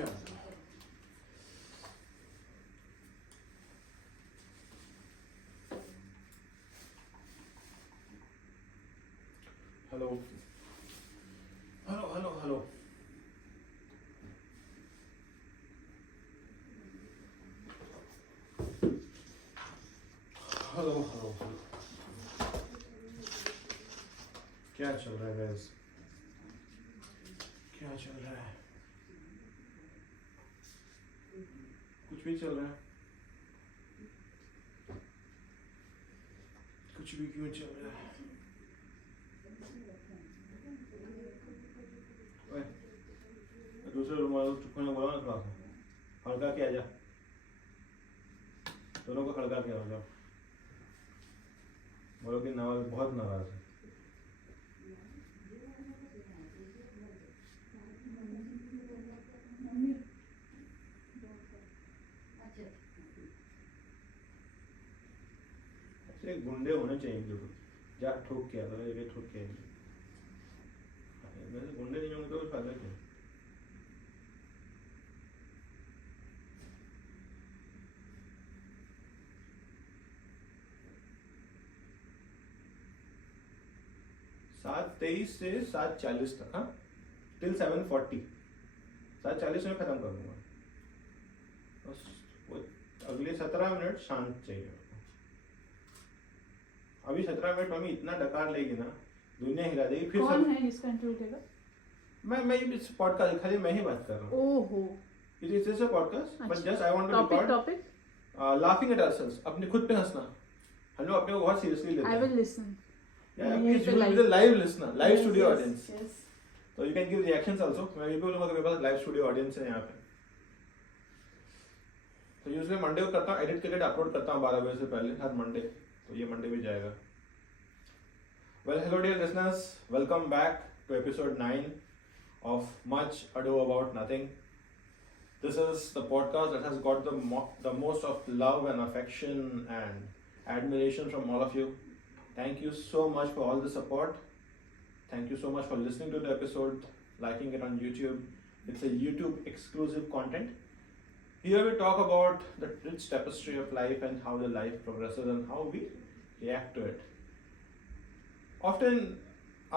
Hello. Hello. क्या चल रहा है guys? क्या चल रहा है? कुछ भी चल रहा है? कुछ भी क्यों चल रहा है? दूसरे रूम वालों को बोला ना थोड़ा सा हल्का किया जा, दोनों को हल्का किया जाओ, बोलो कि नवल बहुत नाराज है। ऐसे गुंडे होने चाहिए जो जा ठोक किया था, ये ठोक किया, वैसे गुंडे नहीं होंगे तो फायदा क्या? सात 23 से 7:40 तक, हाँ टिल 7:40, 7:40 में खत्म कर दूंगा। बस वो अगले 17 मिनट शांत चाहिए। अभी 17 मिनट मम्मी इतना डकार लेगी ना, दुनिया हिला देगी। फिर कौन है जिसका इंटरव्यू उठेगा? मैं इस पॉडकास्ट खाली मैं ही बात कर रहा हूँ। ओहो, it is a podcast but just I want to topic laughing at ourselves, अपने खुद पे हंसना। हम लोग अपने को बहुत सीरियसली लेते हैं। I will listen. Yeah, please, you will be the live listener, live yes, studio yes, audience. Yes. So you can give reactions also. मैं भी बोलूँगा कि मेरे पास live studio audience है यहाँ पे। तो यूजुअली मंडे को करता हूँ, एडिट करके अपलोड करता हूँ 12 बजे से पहले हर मंडे। तो ये मंडे भी जाएगा। Well, hello dear listeners, welcome back to episode 9 of Much Ado About Nothing. This is the podcast that has got the most of love and affection and admiration from all of you. Thank you so much for all the support. Thank you so much for listening to the episode, liking it on YouTube. It's a YouTube exclusive content. Here we talk about the rich tapestry of life and how the life progresses and how we react to it. Often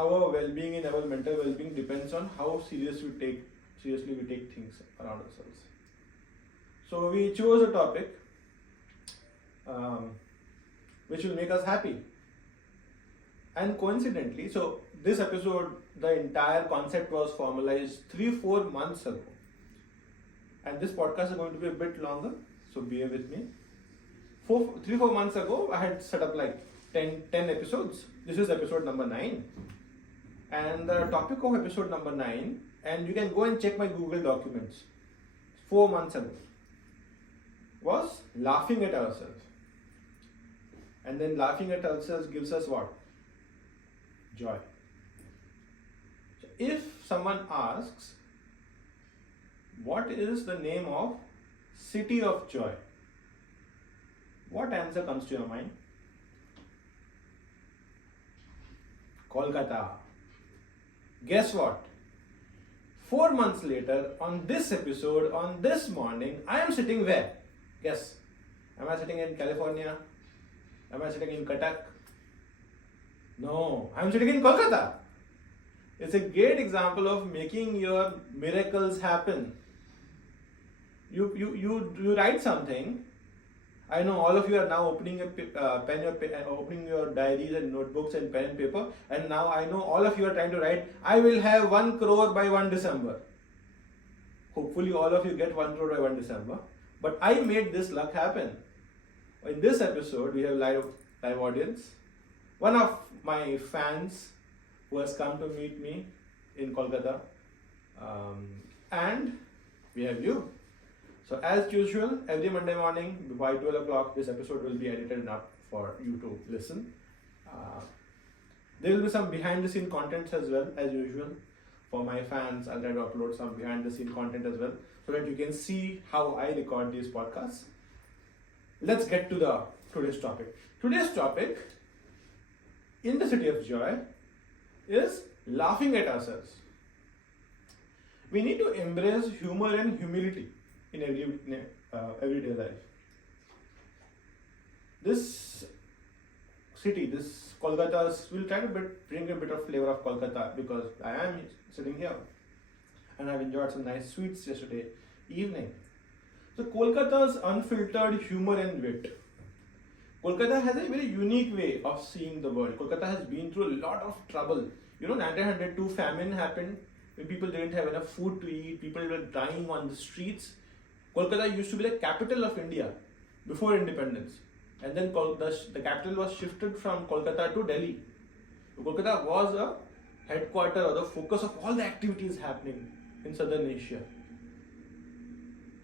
our well-being and our mental well-being depends on how seriously we take things around ourselves. So we chose a topic which will make us happy. And coincidentally, so this episode, the entire concept was formalized 3-4 months ago. And this podcast is going to be a bit longer, so bear with me. 3-4 months ago, I had set up like 10 episodes. This is episode number 9. And the topic of episode number 9, and you can go and check my Google documents, 4 months ago, was laughing at ourselves. And then laughing at ourselves gives us what? Joy. So if someone asks, what is the name of city of joy? What answer comes to your mind? Kolkata. Guess what? 4 months later, on this episode, on this morning, I am sitting where? Guess. Am I sitting in California? Am I sitting in Cuttack? No, I'm sitting in Kolkata. It's a great example of making your miracles happen. You write something. I know all of you are now opening a opening your diaries and notebooks and pen and paper. And now I know all of you are trying to write, I will have 1 crore by 1 December. Hopefully all of you get 1 crore by 1 December. But I made this luck happen. In this episode, we have live audience. One of my fans who has come to meet me in Kolkata, and we have you. So as usual, every Monday morning by 12 o'clock, this episode will be edited and up for you to listen. There will be some behind the scene content as well, as usual. For my fans, I'll try to upload some behind the scene content as well, so that you can see how I record these podcasts. Let's get to today's topic. Today's topic, in the city of joy, is laughing at ourselves. we need to embrace humor and humility in everyday life. This city, this Kolkata, we'll try to bring a bit of flavor of Kolkata because I am sitting here and I've enjoyed some nice sweets yesterday evening. So Kolkata's unfiltered humor and wit. Kolkata has a very unique way of seeing the world. Kolkata has been through a lot of trouble. 1902 famine happened when people didn't have enough food to eat, people were dying on the streets. Kolkata used to be the capital of India before independence. And then the capital was shifted from Kolkata to Delhi. Kolkata was a headquarter or the focus of all the activities happening in southern Asia.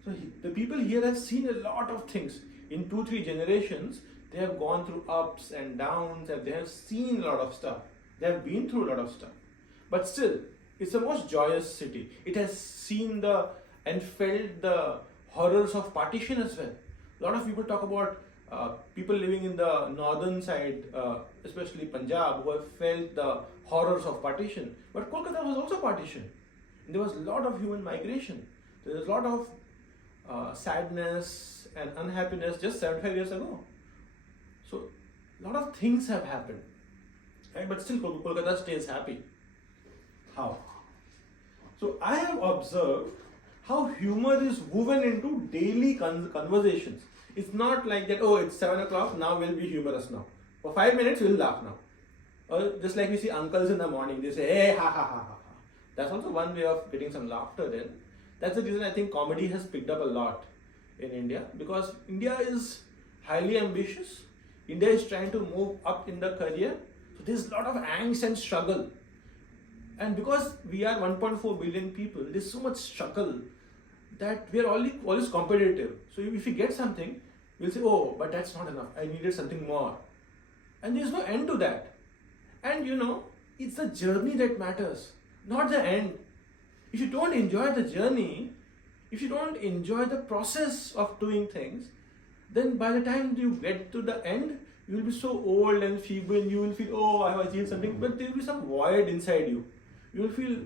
So the people here have seen a lot of things. In 2-3 generations, they have gone through ups and downs and they have seen a lot of stuff. They have been through a lot of stuff. But still, it's the most joyous city. It has seen and felt the horrors of partition as well. A lot of people talk about people living in the northern side, especially Punjab, who have felt the horrors of partition. But Kolkata was also partition. And there was a lot of human migration. There was a lot of sadness and unhappiness just 75 years ago. So a lot of things have happened. Right? But still Kolkata stays happy. How? So I have observed how humor is woven into daily conversations. It's not like that, oh, it's 7 o'clock, now we'll be humorous now. For 5 minutes, we'll laugh now. Or just like we see uncles in the morning, they say, hey, ha, ha, ha, ha. That's also one way of getting some laughter then. That's the reason I think comedy has picked up a lot in India, because India is highly ambitious. India is trying to move up in the career. So there's a lot of angst and struggle. And because we are 1.4 billion people, there's so much struggle that we are always competitive. So if we get something, we'll say, oh, but that's not enough. I needed something more. And there's no end to that. And it's the journey that matters, not the end. If you don't enjoy the journey, if you don't enjoy the process of doing things, then by the time you get to the end, you will be so old and feeble, you will feel, oh, I have achieved something, but there will be some void inside you. You will feel,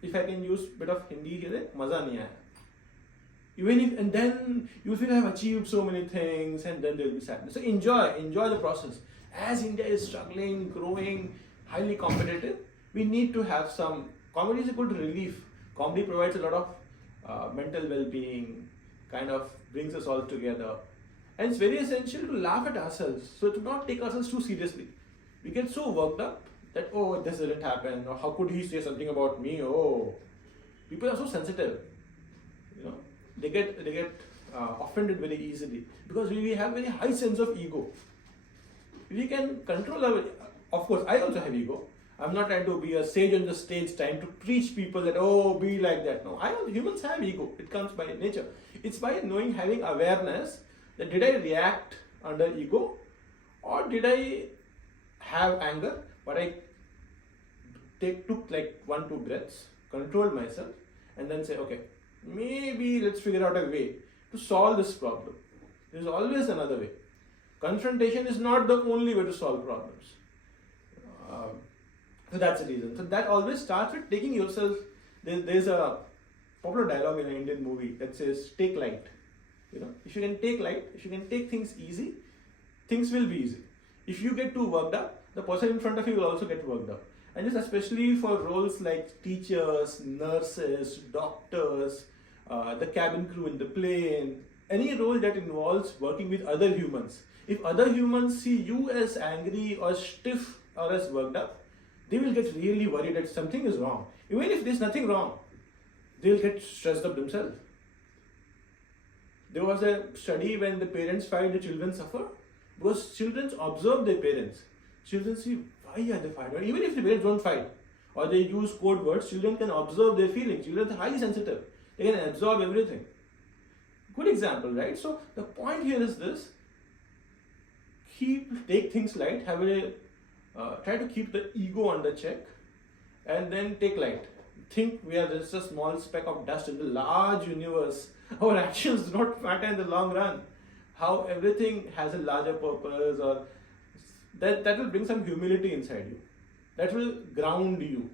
if I can use a bit of Hindi here, maza nahi aaya. And then you will feel I have achieved so many things, and then there will be sadness. So enjoy the process. As India is struggling, growing, highly competitive, we need to have some, comedy is a good relief. Comedy provides a lot of mental well-being, kind of brings us all together. And it's very essential to laugh at ourselves, so to not take ourselves too seriously. We get so worked up that, oh, this didn't happen, or how could he say something about me? Oh, people are so sensitive. They get offended very easily because we have very high sense of ego. We can control our. Of course, I also have ego. I'm not trying to be a sage on the stage, trying to preach people that, oh, be like that. No, humans have ego. It comes by nature. It's by having awareness that did I react under ego, or did I have anger, but I took like 1-2 breaths, controlled myself, and then say, okay, maybe let's figure out a way to solve this problem. There's always another way. Confrontation is not the only way to solve problems. So that's the reason. So that always starts with taking yourself. There's a popular dialogue in an Indian movie that says, take light. If you can take light, if you can take things easy, things will be easy. If you get too worked up, the person in front of you will also get worked up. And just especially for roles like teachers, nurses, doctors, the cabin crew in the plane, any role that involves working with other humans. If other humans see you as angry or stiff or as worked up, they will get really worried that something is wrong. Even if there's nothing wrong, they will get stressed up themselves. There was a study when the parents fight, the children suffer, because children observe their parents. Children see, why are they fighting? Even if the parents don't fight or they use code words, children can observe their feelings. Children are highly sensitive. They can absorb everything. Good example, right? So the point here is this: take things light, try to keep the ego under check, and then take light. Think we are just a small speck of dust in the large universe. Our actions do not matter in the long run. How everything has a larger purpose, or that will bring some humility inside you. That will ground you.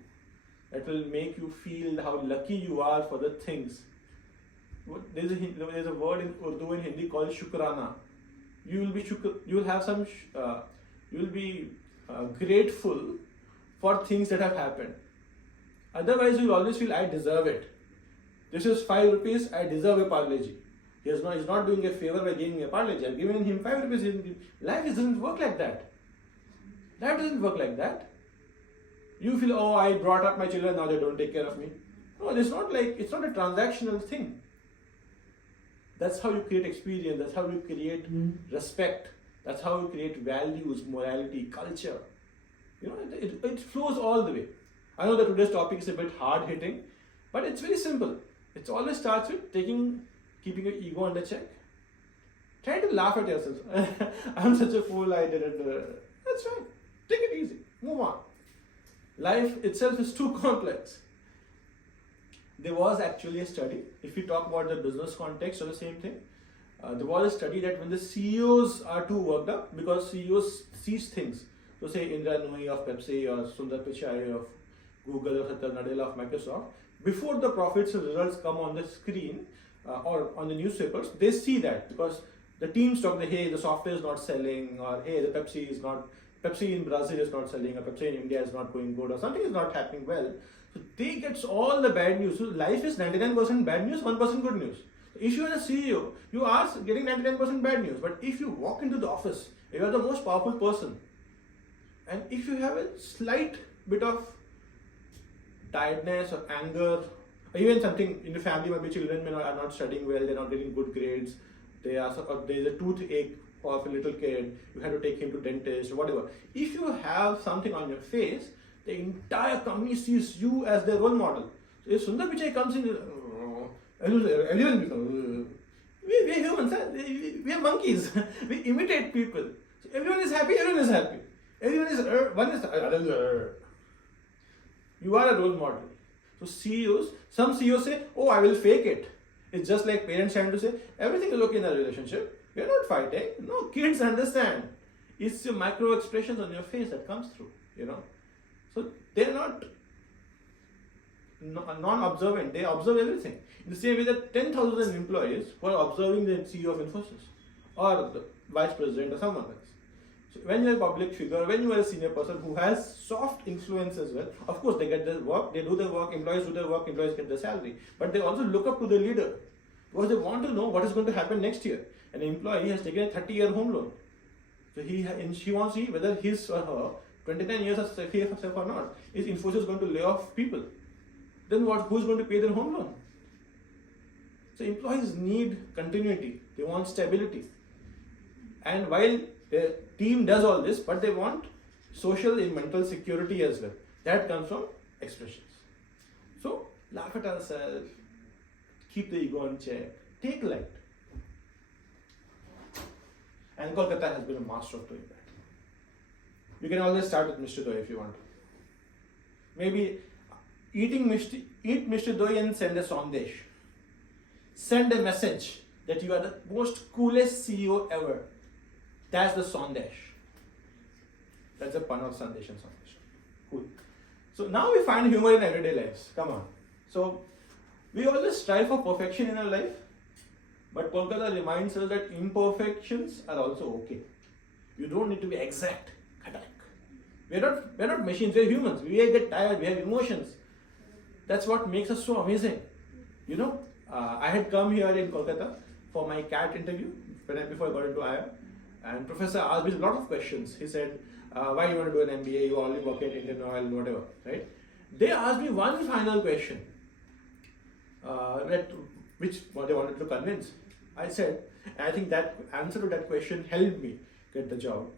that will make you feel how lucky you are for the things. There's a word in Urdu and Hindi called shukrana. You will have some, you will be grateful for things that have happened. Otherwise, you will always feel, I deserve it. This is 5 rupees, I deserve a parleji. He's not doing a favor by giving me a parleji. I'm giving him 5 rupees. Life doesn't work like that. Life doesn't work like that. You feel, oh, I brought up my children, now they don't take care of me. No, it's not a transactional thing. That's how you create experience, that's how you create respect, that's how you create values, morality, culture. It flows all the way. I know that today's topic is a bit hard hitting, but it's very simple. It always starts with keeping your ego under check. Try to laugh at yourself. I'm such a fool, I did it. That's fine. Take it easy. Move on. Life itself is too complex. There was actually a study, if we talk about the business context or the same thing, there was a study that when the CEOs are too worked up, because CEOs sees things, so say Indra Nooyi of Pepsi or Sundar Pichai of Google or Satya Nadella of Microsoft, before the profits and results come on the screen or on the newspapers, they see that because the teams talk that, hey, the software is not selling, or hey, the Pepsi in Brazil is not selling, or Pepsi in India is not going good, or something is not happening well. So they get all the bad news. So life is 99% bad news, 1% good news. So if you are a CEO, you are getting 99% bad news. But if you walk into the office, you are the most powerful person. And if you have a slight bit of tiredness or anger, or even something in the family, maybe children are not studying well, they're not getting good grades, there's a toothache of a little kid, you have to take him to dentist or whatever. If you have something on your face, the entire company sees you as their role model. So if Sundar Pichai comes in, everyone, we're humans, we are monkeys. We imitate people. So everyone is happy, everyone is happy. Everyone is, you are a role model. So some CEOs say, oh, I will fake it. It's just like parents trying to say, everything is okay in a relationship. We are not fighting. No, kids understand. It's your micro expressions on your face that comes through, So they're not non-observant, they observe everything. In the same way that 10,000 employees who are observing the CEO of Infosys or the vice president or someone else. So when you're a public figure, when you are a senior person who has soft influence as well, of course they get their work, they do their work, employees do their work, employees get their salary. But they also look up to the leader because they want to know what is going to happen next year. An employee has taken a 30-year home loan. So she wants to see whether his or her 29 years are safe or not. Is Infosys going to lay off people? Then who's going to pay their home loan? So employees need continuity. They want stability. And while the team does all this, but they want social and mental security as well. That comes from expressions. So laugh at ourselves, keep the ego in check, take light. And Kolkata has been a master of doing that. You can always start with Mishti Doi if you want. Maybe eat Mishti Doi and send a sandesh. Send a message that you are the most coolest CEO ever. That's the sandesh. That's a pun of sandesh and sandesh. Cool. So now we find humor in everyday lives. Come on. So we always strive for perfection in our life. But Kolkata reminds us that imperfections are also okay. You don't need to be exact. We're not machines, we're humans. We get tired, we have emotions. That's what makes us so amazing. I had come here in Kolkata for my CAT interview before I got into IIM. And professor asked me a lot of questions. He said, why do you want to do an MBA? You already work at Indian Naval, whatever, right? They asked me one final question, which they wanted to convince. I said, and I think that answer to that question helped me get the job,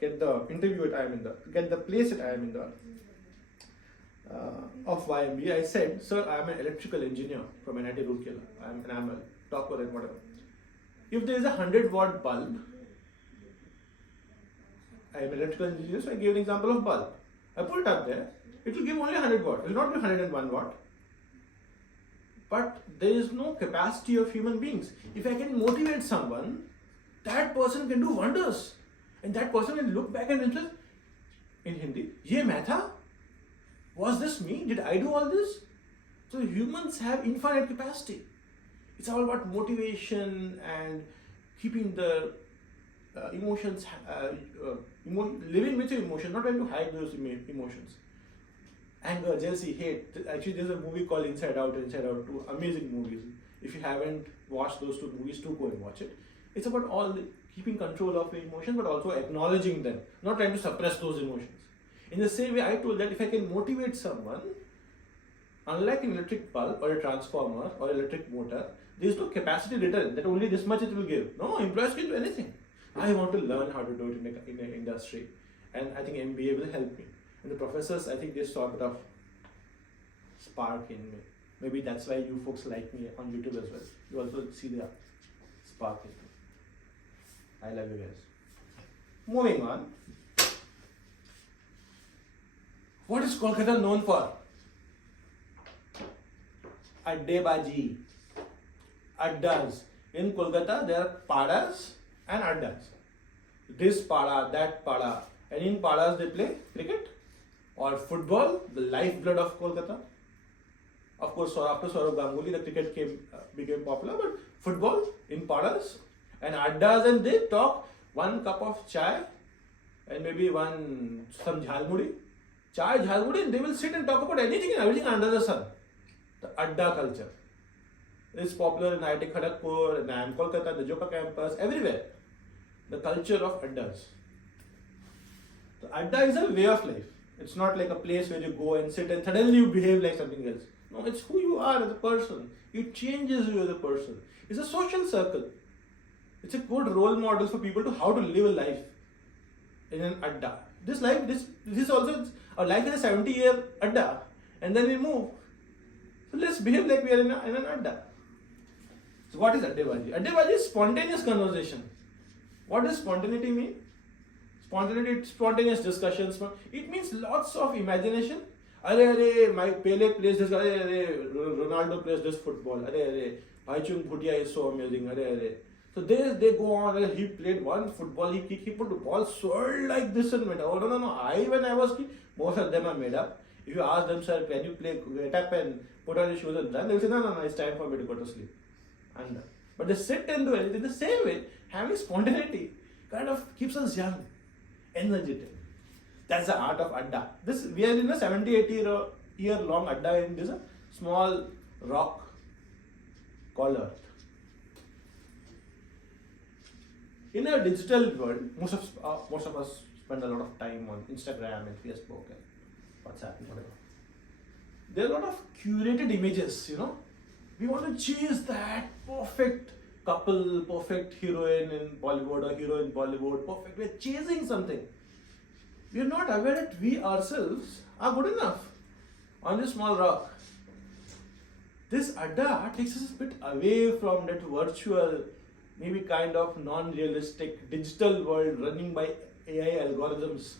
get the interview at IIM get the place at IIM of YMB. I said, sir, I am an electrical engineer from NIT Roorkela. I am an AML, topper and whatever. If there is a 100-watt bulb, I am an electrical engineer, so I gave an example of bulb. I put it up there, it will give only 100 watt, it will not be 101 watt. But there is no capacity of human beings. If I can motivate someone, that person can do wonders. And that person will look back and say, in Hindi, ye main tha? Was this me? Did I do all this? So humans have infinite capacity. It's all about motivation and keeping the emotions, living with your emotions, not trying to hide those emotions. Anger, jealousy, hate. Actually, there's a movie called Inside Out, two amazing movies. If you haven't watched those two movies, do go and watch it. It's about keeping control of your emotions, but also acknowledging them, not trying to suppress those emotions. In the same way, I told that if I can motivate someone, unlike an electric bulb or a transformer or electric motor, there is no capacity written that only this much it will give. No, employees can do anything. I want to learn how to do it in the industry, and I think MBA will help me. And the professors, I think they saw a bit of spark in me. Maybe that's why you folks like me on YouTube as well. You also see the spark in me. I love you guys. Moving on. What is Kolkata known for? Addebaji. Addas. In Kolkata, there are padas and addas. This pada, that pada. And in padas, they play cricket or football, the lifeblood of Kolkata. Of course, after Saurav Ganguly, the cricket became popular, but football in padas and addas, and they talk one cup of chai and maybe some jhalmudi. Chai, jhalmudi, and they will sit and talk about anything and everything under the sun. The adda culture is popular in IIT Kharagpur, in IIM Kolkata, the Joka campus, everywhere. The culture of addas. The adda is a way of life. It's not like a place where you go and sit and suddenly you behave like something else. No, it's who you are as a person. It changes you as a person. It's a social circle. It's a good role model for people to how to live a life in an adda. This is also, our life is a 70-year adda, and then we move. So let's behave like we are in an adda. So what is Addebaji? Addebaji is spontaneous conversation. What does spontaneity mean? Spontaneous discussions. It means lots of imagination. My Pele plays this. Ronaldo plays this football. Bhaichung Bhutia is so amazing. So they go on. He played one football. He put the ball swirled like this and went. Oh no! When I was kid, most of them are made up. If you ask them, sir, can you get up and put on your shoes and run? They'll say, no, it's time for me to go to sleep. But they sit and do it in the same way. Having spontaneity kind of keeps us young, energetic. That's the art of adda. We are in a 70-80 year long adda in this small rock called Earth. In a digital world, most of us spend a lot of time on Instagram and Facebook and WhatsApp and whatever. There are a lot of curated images, We want to chase that perfect couple, perfect heroine in Bollywood or hero in Bollywood, perfect. We're chasing something. We're not aware that we ourselves are good enough on this small rock. This adda takes us a bit away from that virtual, maybe kind of non-realistic digital world running by AI algorithms.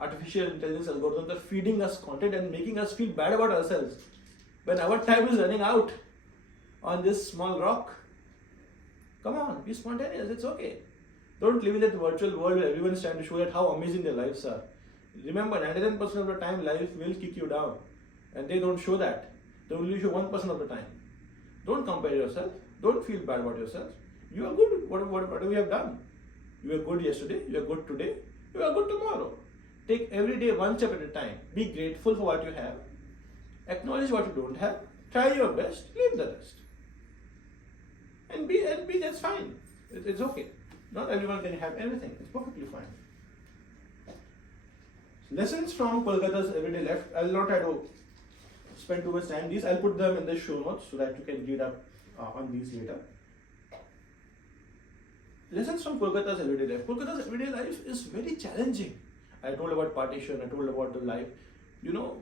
Artificial intelligence algorithms are feeding us content and making us feel bad about ourselves. When our time is running out on this small rock, come on, be spontaneous, it's okay. Don't live in that virtual world where everyone is trying to show that how amazing their lives are. Remember, 99% of the time life will kick you down. And they don't show that. They only show 1% of the time. Don't compare yourself. Don't feel bad about yourself. You are good. What do we have done? You were good yesterday. You are good today. You are good tomorrow. Take every day one step at a time. Be grateful for what you have. Acknowledge what you don't have. Try your best. Leave the rest. And be that's fine. It's okay. Not everyone can have everything. It's perfectly fine. Lessons from Kolkata's everyday life. I will not try to spend too much time on these. I'll put them in the show notes so that you can read up on these later. Lessons from Kolkata's everyday life. Kolkata's everyday life is very challenging. I told about partition. I told about the life. You know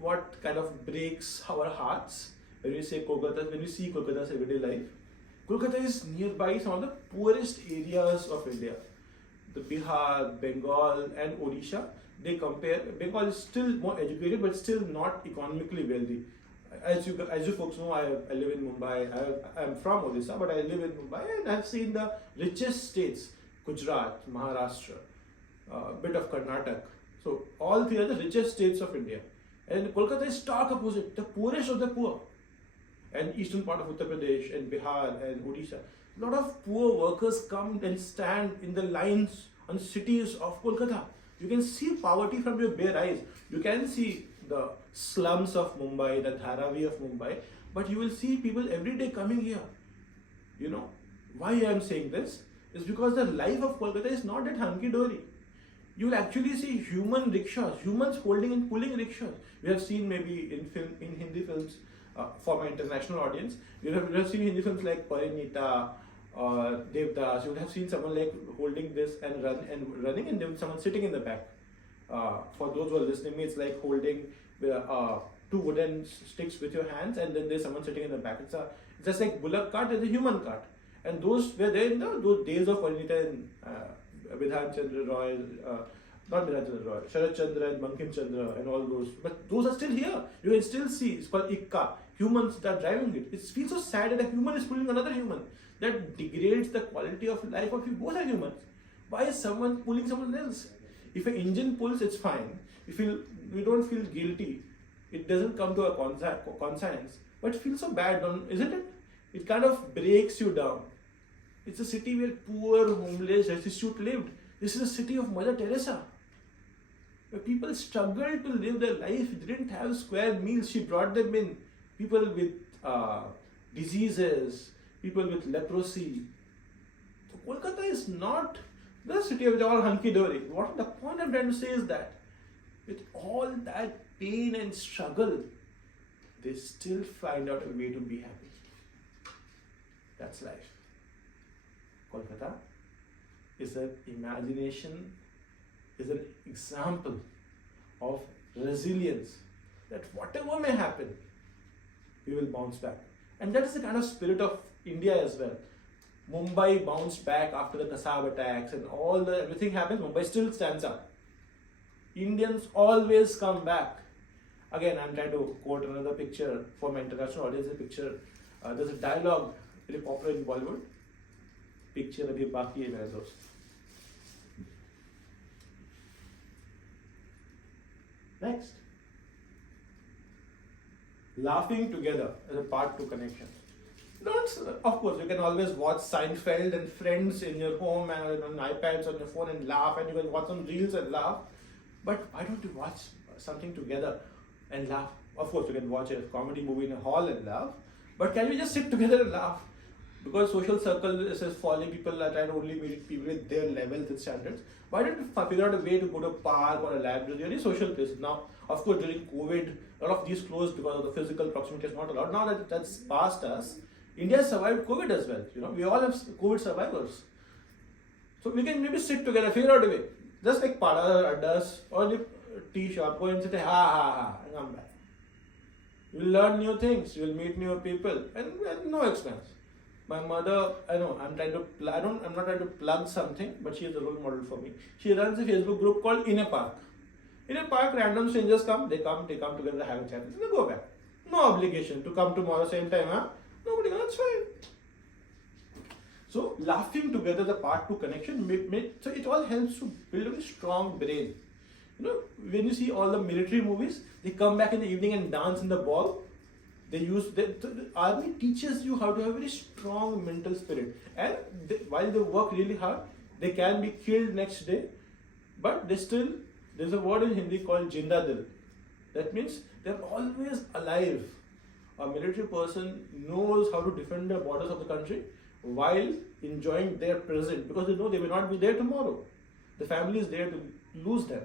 what kind of breaks our hearts when we see Kolkata's everyday life. Kolkata is nearby some of the poorest areas of India. The Bihar, Bengal and Odisha, they compare. Bengal is still more educated but still not economically wealthy. As you folks know, I live in Mumbai. I'm from Odisha, but I live in Mumbai and I've seen the richest states, Gujarat, Maharashtra, a bit of Karnataka. So all three are the richest states of India. And Kolkata is stark opposite, the poorest of the poor. And eastern part of Uttar Pradesh and Bihar and Odisha. A lot of poor workers come and stand in the lines on cities of Kolkata. You can see poverty from your bare eyes. You can see the slums of Mumbai, the Dharavi of Mumbai, but you will see people every day coming here. You know, why I am saying this is because the life of Kolkata is not that hunky-dory. You will actually see human rickshaws, humans holding and pulling rickshaws. We have seen maybe in Hindi films for my international audience. You have seen Hindi films like Parinita or Devdas. You would have seen someone like holding this and running, and then someone sitting in the back. For those who are listening, it's like holding two wooden sticks with your hands, and then there's someone sitting in the back. It's just like bullock cart. There's a human cart, and those were there in those days of Parinita and Vidhan Chandra Roy, not Vidhan Chandra Roy, Sharat Chandra and Bankim Chandra and all those. But those are still here. You can still see. It's called Ikka. Humans that are driving it. It feels so sad that a human is pulling another human. That degrades the quality of life of you. Both are humans. Why is someone pulling someone else? If an engine pulls, it's fine. If you don't feel guilty, it doesn't come to a conscience. But it feels so bad, isn't it? It kind of breaks you down. It's a city where poor, homeless, destitute lived. This is a city of Mother Teresa, where people struggled to live their life. They didn't have square meals. She brought them in. People with diseases, people with leprosy. So Kolkata is not the city of all hunky-dory. What the point I'm trying to say is that with all that pain and struggle, they still find out a way to be happy. That's life. Kolkata is an imagination, is an example of resilience, that whatever may happen, we will bounce back. And that is the kind of spirit of India as well. Mumbai bounced back after the Kasab attacks and everything happens, Mumbai still stands up. Indians always come back. Again, I'm trying to quote another picture for my international audience. There's a dialogue very popular in Bollywood. Picture abhi baki hai mere dost. Next. Laughing together as a part to connection. Of course, you can always watch Seinfeld and Friends in your home and on iPads on your phone and laugh, and you can watch some reels and laugh. But why don't you watch something together and laugh? Of course, you can watch a comedy movie in a hall and laugh. But can we just sit together and laugh? Because social circle is falling, people are trying to only meet people with their levels and standards. Why don't you figure out a way to go to a park or a library or any social place? Now, of course, during COVID, a lot of these closed because of the physical proximity is not allowed. Now that that's past us, India has survived COVID as well. We all have COVID survivors. So we can maybe sit together, figure out a way. Just like Pada, Addas, or the tea shop, go and sit, and come back. You'll learn new things, you'll meet new people, and no expense. My mother, I know, I'm not trying to plug something, but she is a role model for me. She runs a Facebook group called In a Park. In a park, random strangers come, they come together, have a chat, and they go back. No obligation to come tomorrow, same time, Nobody, that's fine. So, laughing together is a part to connection. So, it all helps to build a very strong brain. When you see all the military movies, they come back in the evening and dance in the ball. The army teaches you how to have a very strong mental spirit. And while they work really hard, they can be killed next day. But there's a word in Hindi called Jinda Dil. That means they're always alive. A military person knows how to defend the borders of the country while enjoying their present, because they know they will not be there tomorrow. The family is there to lose them.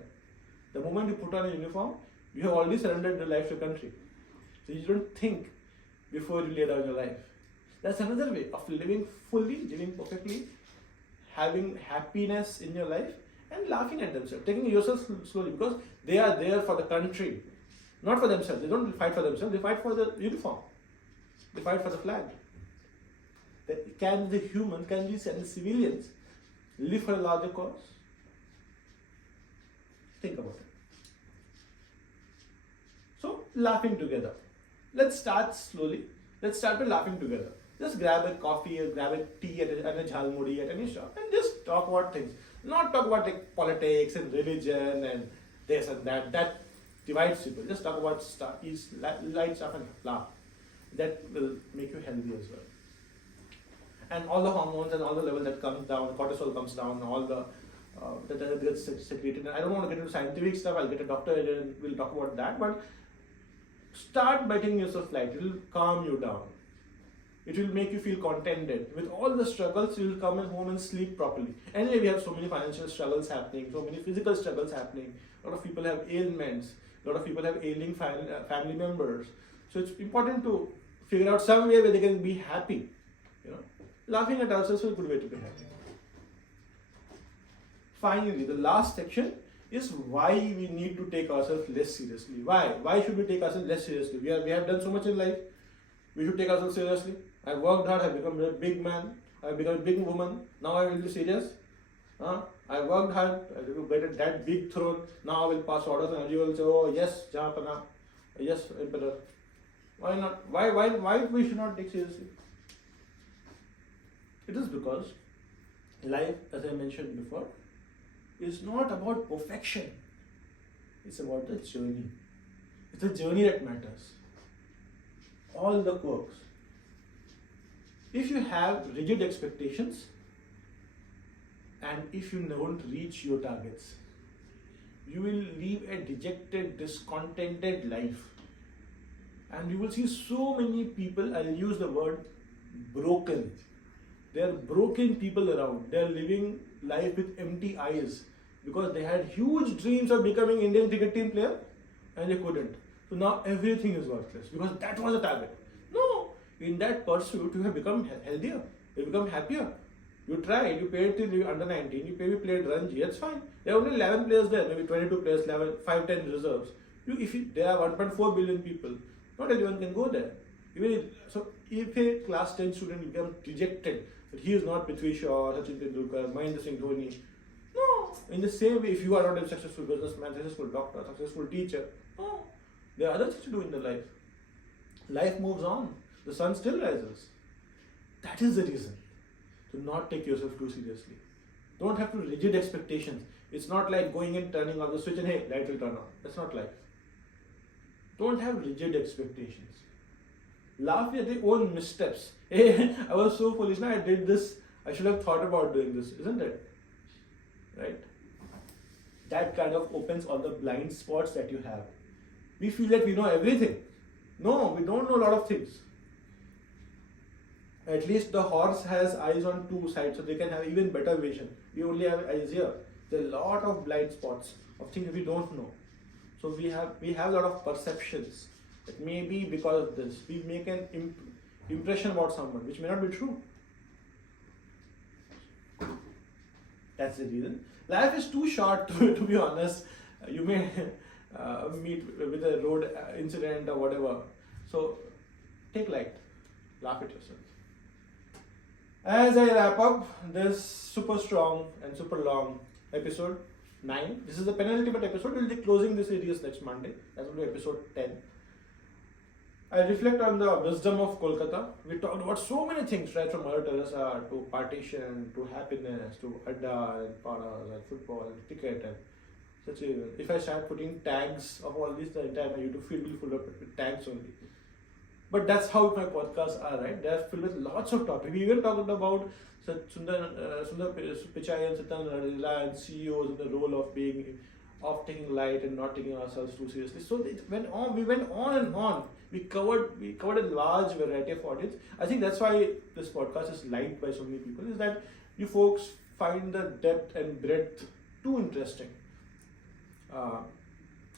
The moment you put on a uniform, you have already surrendered your life to your country. So you don't think before you lay down your life. That's another way of living fully, living perfectly, having happiness in your life, and laughing at themselves, taking yourself slowly, because they are there for the country. Not for themselves. They don't fight for themselves. They fight for the uniform. They fight for the flag. Can the civilians live for a larger cause? Think about it. So, laughing together. Let's start slowly. Let's start by laughing together. Just grab a coffee or grab a tea and a jhalmuri at any shop and just talk about things. Not talk about like politics and religion and this and that. divides people. Just talk about stuff, eat light stuff and laugh. That will make you healthy as well. And all the hormones and all the level that comes down, cortisol comes down, all the that gets secreted. And I don't want to get into scientific stuff. I'll get a doctor and we'll talk about that. But start biting yourself light. It will calm you down. It will make you feel contented. With all the struggles, you will come home and sleep properly. Anyway, we have so many financial struggles happening, so many physical struggles happening. A lot of people have ailments. A lot of people have ailing family members. So it's important to figure out some way where they can be happy. You know, laughing at ourselves is a good way to be happy. Finally, the last section is why we need to take ourselves less seriously. Why? Why should we take ourselves less seriously? We have done so much in life. We should take ourselves seriously. I worked hard, I've become a big man, I've become a big woman, now I will be serious. I worked hard, I will get that big throne, now I will pass orders and you will say, oh yes, Jahapana, yes, Emperor. Why not? Why we should not take seriously? It is because life, as I mentioned before, is not about perfection. It's about the journey. It's the journey that matters. All the quirks. If you have rigid expectations and if you don't reach your targets, you will live a dejected, discontented life. And you will see so many people, I'll use the word broken. There are broken people around. They are living life with empty eyes because they had huge dreams of becoming Indian cricket team player and they couldn't. So now everything is worthless because that was a target. No, in that pursuit you have become healthier, you become happier. You tried, you played till you under 19, you played Ranji, that's fine. There are only 11 players there, maybe 22 players, 5, 10 reserves. There are 1.4 billion people, not everyone can go there. If a class 10 student becomes dejected, that he is not Prithvi Shaw, Sachin Tendulkar, Mahendra Singh Dhoni. No, in the same way, if you are not a successful businessman, successful doctor, successful teacher, no, there are other things to do in the life. Life moves on. The sun still rises. That is the reason to not take yourself too seriously. Don't have too rigid expectations. It's not like going and turning on the switch and hey, light will turn on. That's not life. Don't have rigid expectations. Laugh at your own missteps. Hey, I was so foolish. Now I did this. I should have thought about doing this, isn't it? Right? That kind of opens all the blind spots that you have. We feel that we know everything. No, we don't know a lot of things. At least the horse has eyes on two sides, so they can have even better vision. We only have eyes here. There are a lot of blind spots of things we don't know. So we have a lot of perceptions. That may be because of this. We make an impression about someone, which may not be true. That's the reason. Life is too short, to be honest. You may meet with a road incident or whatever. So take light. Laugh at yourself. As I wrap up this super strong and super long episode 9, this is the penultimate episode. We'll be closing this series next Monday. That will be episode 10. I reflect on the wisdom of Kolkata. We talked about so many things, right? From Mother Teresa to partition, to happiness, to Adda and Paras and football and cricket and such. If I start putting tags of all these, the entire my YouTube feed will be full of tags only. But that's how my podcasts are, right? They're filled with lots of topics. We even talked about Sundar Pichai and Satan Nadella and CEOs in the role of taking light and not taking ourselves too seriously. So it went on. We went on and on. We covered a large variety of audience. I think that's why this podcast is liked by so many people. Is that you folks find the depth and breadth too interesting.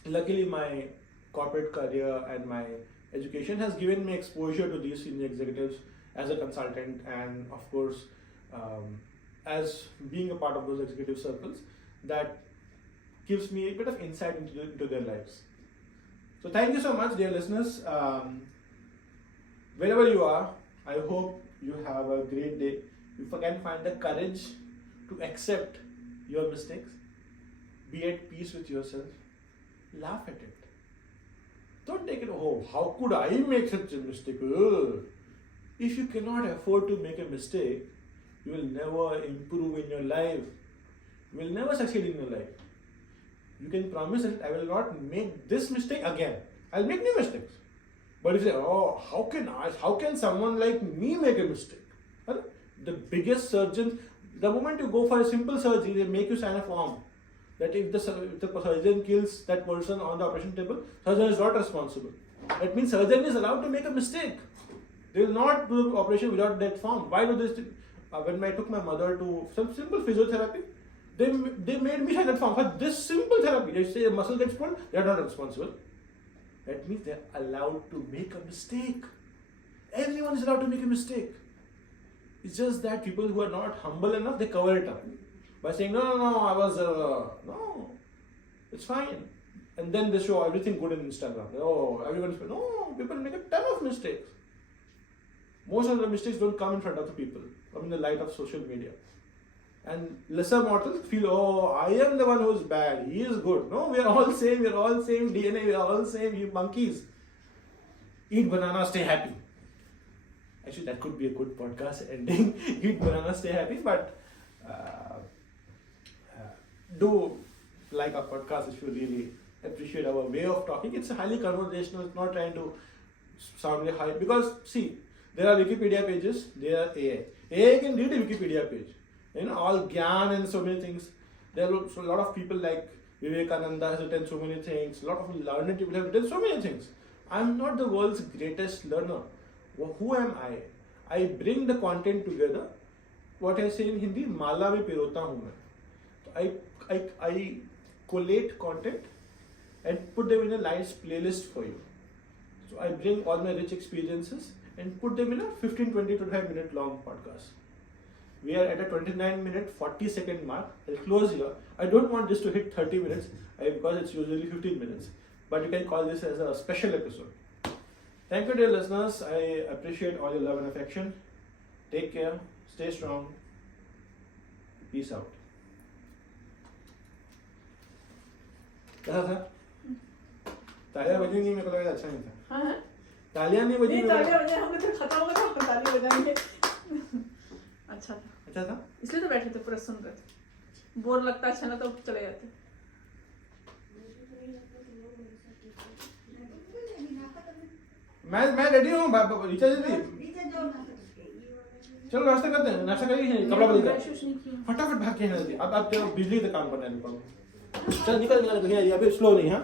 Luckily, my corporate career and my education has given me exposure to these senior executives as a consultant, and of course, as being a part of those executive circles, that gives me a bit of insight into their lives. So thank you so much, dear listeners. Wherever you are, I hope you have a great day. If you can find the courage to accept your mistakes, be at peace with yourself, laugh at it. Don't take it, oh, how could I make such a mistake? Ugh. If you cannot afford to make a mistake, you will never improve in your life. You will never succeed in your life. You can promise that I will not make this mistake again. I'll make new mistakes. But if you say, oh, how can someone like me make a mistake? Well, the biggest surgeons, the moment you go for a simple surgery, they make you sign a form that if the surgeon kills that person on the operation table, surgeon is not responsible. That means surgeon is allowed to make a mistake. They will not do the operation without that form. Why do this? When I took my mother to some simple physiotherapy, they made me sign that form for this simple therapy. They say a muscle gets pulled, they are not responsible. That means they are allowed to make a mistake. Everyone is allowed to make a mistake. It's just that people who are not humble enough, they cover it up by saying, no, I was, no, it's fine. And then they show everything good in Instagram. Oh, everyone's, no, people make a ton of mistakes. Most of the mistakes don't come in front of the people, come in the light of social media. And lesser mortals feel, oh, I am the one who's bad, he is good. No, we are all same DNA, we are all same, you monkeys. Eat banana, stay happy. Actually, that could be a good podcast ending. Eat banana, stay happy, but do like our podcast if you really appreciate our way of talking. It's highly conversational, it's not trying to sound really high. Because, see, there are Wikipedia pages, there are AI. AI can read a Wikipedia page. You know, all Gyan and so many things. There are a lot of people like Vivekananda has written so many things. A lot of learned people have written so many things. I'm not the world's greatest learner. Well, who am I? I bring the content together. What I say in Hindi, माला में पिरोता हूँ मैं. I collate content and put them in a nice playlist for you. So I bring all my rich experiences and put them in a 15, 20, 25 minute long podcast. We are at a 29-minute, 40-second mark. I'll close here. I don't want this to hit 30 minutes because it's usually 15 minutes. But you can call this as a special episode. Thank you, dear listeners. I appreciate all your love and affection. Take care. Stay strong. Peace out. कैसा था? तालियां बजी नहीं, मेरे को लगा अच्छा नहीं था. हाँ? तालियां नहीं बजी. नहीं, तालियां बजाएं, हमने तो खत्म हो गया था, तालियां बजाएंगे. अच्छा था. अच्छा था? इसलिए तो बैठे थे, पूरा सुन रहे थे. बोर लगता अच्छा ना तो चले जाते. मैं रेडी हूँ, रीचा जी. चलो नाश्ता करते हैं. नाश्ता करिए, कपड़ा बदल दे. फटाफट भाग के अब बिजली का काम करना है. चल निकल भैया, अभी स्लो नहीं. हाँ.